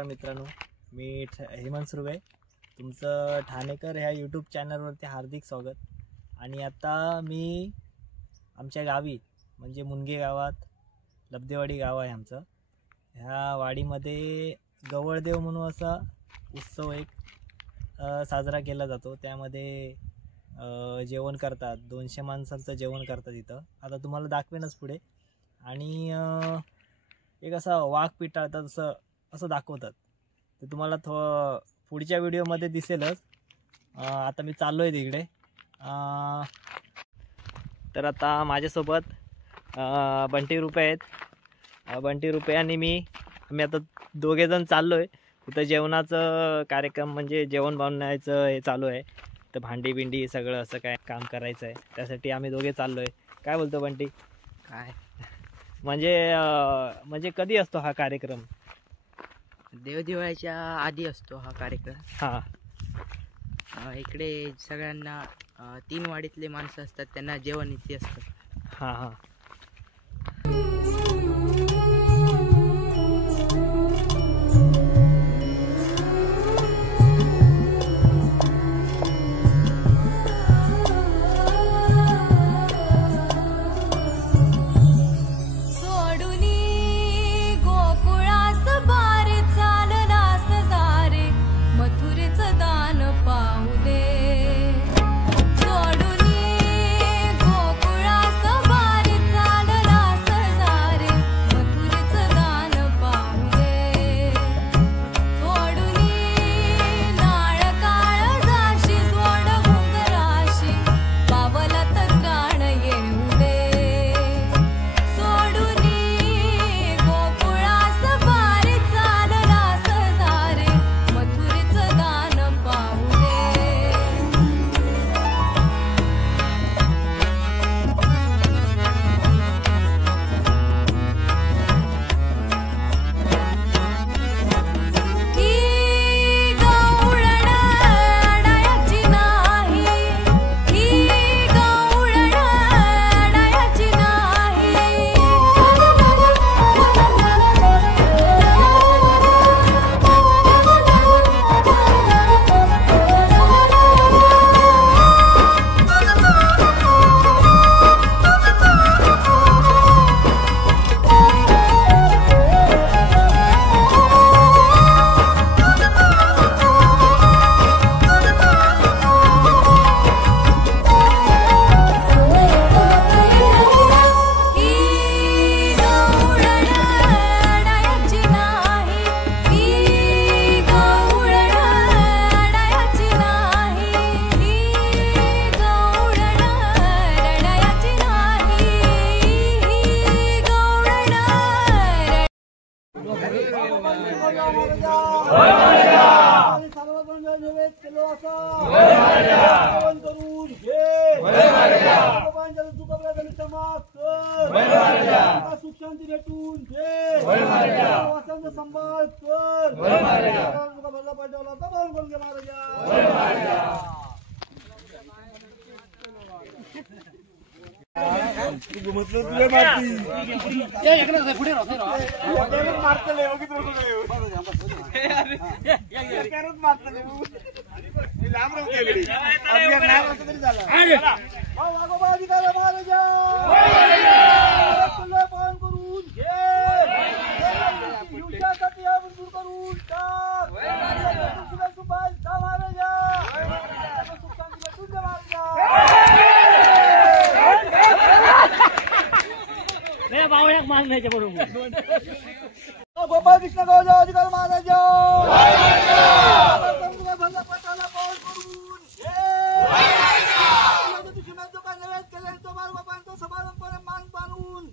नमस्कार मित्रांनो, मी हेमंत सुर्वे, तुमचं ठाणेकर ह्या यूट्यूब चॅनलवरती हार्दिक स्वागत। आणि आता मी आमच्या गावी म्हणजे मुनगे गावात लब्धेवाडी गाव आहे आमचं। ह्या वाडीमध्ये गवळदेव म्हणून असा उत्सव एक साजरा केला जातो। त्यामध्ये जेवण करतात, 200 माणसांचं जेवण करतात इथं। आता तुम्हाला दाखवेनच पुढे। आणि एक असा वाघ पिटाळतात असं दाखवतात, ते तुम्हाला पुढच्या व्हिडिओमध्ये दिसेलच। आता मी चाललोय तिकडे। तर आता माझ्यासोबत बंटी रुपये आहेत। बंटी रुपये आणि आम्ही आता दोघे जण चाललोय तिथं। जेवणाचं कार्यक्रम म्हणजे जेवण बनवायचं हे चालू आहे। तर भांडी बिंडी सगळं असं काय काम करायचं आहे, त्यासाठी आम्ही दोघे चाललोय। काय बोलतो बंटी? काय म्हणजे कधी असतो हा कार्यक्रम? देवदिवाळीच्या आधी असतो हा कार्यक्रम। इकडे सगळ्यांना 3 वाडीतले माणसं असतात, त्यांना जेवण इथे असतं। हां सुख शांती भेटून संभाळ कर भरला पाठवला तर बोल बोल महाराजा। मारण्याच्या बरोबर गोपाल कृष्ण गौजा अधिकार महाराजा भरला पाठवला पाऊल करून दुश्मन जो का नव्हे केले तो माल बापांचा समारंभ मान बांधून